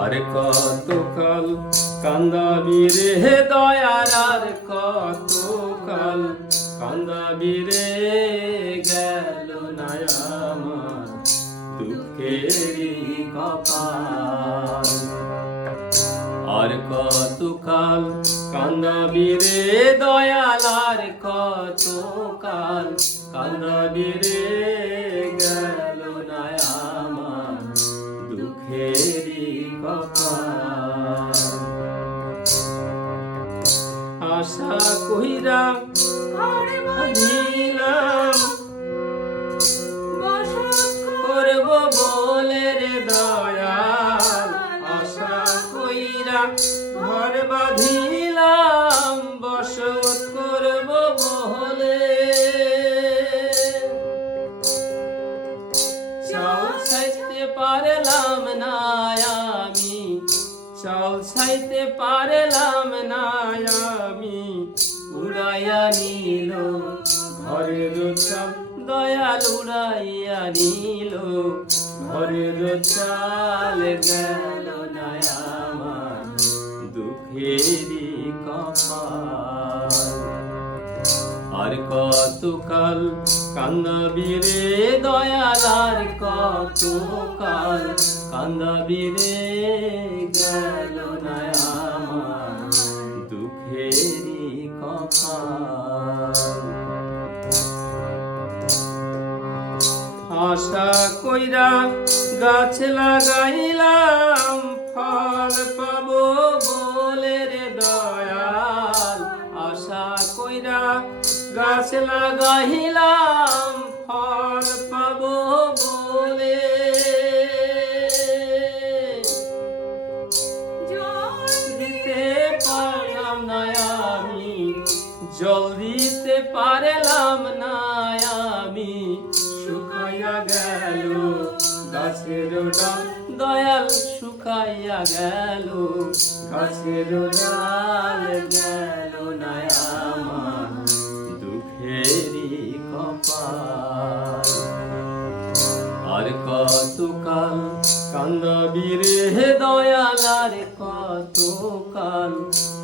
আর কত কাল কান্দাবি রে দয়াল আর কত কাল কান্দাবি রে গেল আমার দুঃখেরই কপাল। আর কত কাল কান্দাবি রে দয়াল আর কত কাল কান্দাবি রে আশা কহিরা দিলাম করব বলে রে দয়াল আশা কইরা ঘর বাঁধিলাম বসত করব বলে চাল সাইতে পারলাম না আমি চাল সাইতে পারলাম না উড়াইয়া নিল, ঘরের চাল দয়াল উড়াইয়া নিল, ঘরের চাল গেল আমার দুঃখেরই কপাল। আর কত কাল কান্দাবি রে দয়াল, আর কত কাল কান্দাবি রে গেল আমার দুঃখেরই আশা কইরা গাছ লাগাইলাম ফল পাবো বলে রে দয়াল। আশা কইরা গাছ লাগাইলাম ফল জল দিতে পারলাম না আমি। শুকাইয়া গেল গাছের ডাল। দয়াল শুকাইয়া গেল গাছের ডাল গেল না আমার দুঃখেরই কপাল। আর কত কাল কান্দাবি রে দয়াল, আর কত কাল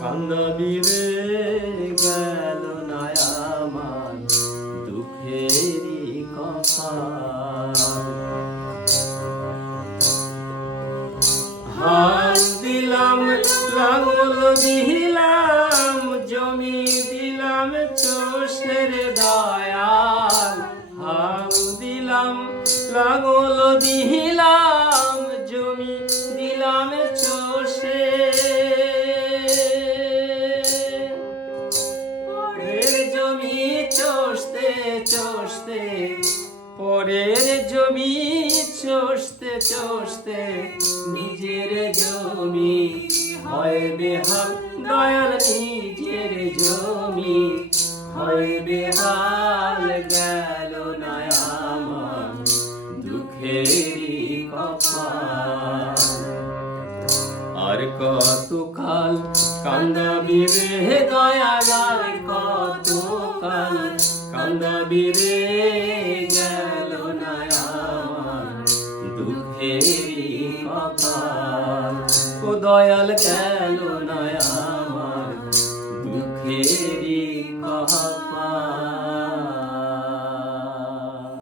কান্দাবি রে হাল দিলাম, লাঙল দিলাম, জমি দিলাম চোষের দয়াল। ধান দিলাম, লাঙল দিলাম, জমি দিলাম চোষে পরের জমি চষতে চষতে, নিজের জমি। হয় বেহাল দয়াল নিজের জমি। হয় বেহাল গেল না আমার দুঃখেরই আর কত কাল কান্দাবি রে দয়াল আর কত কাল কান্দাবি রে গেল কপাল ও দয়াল গেল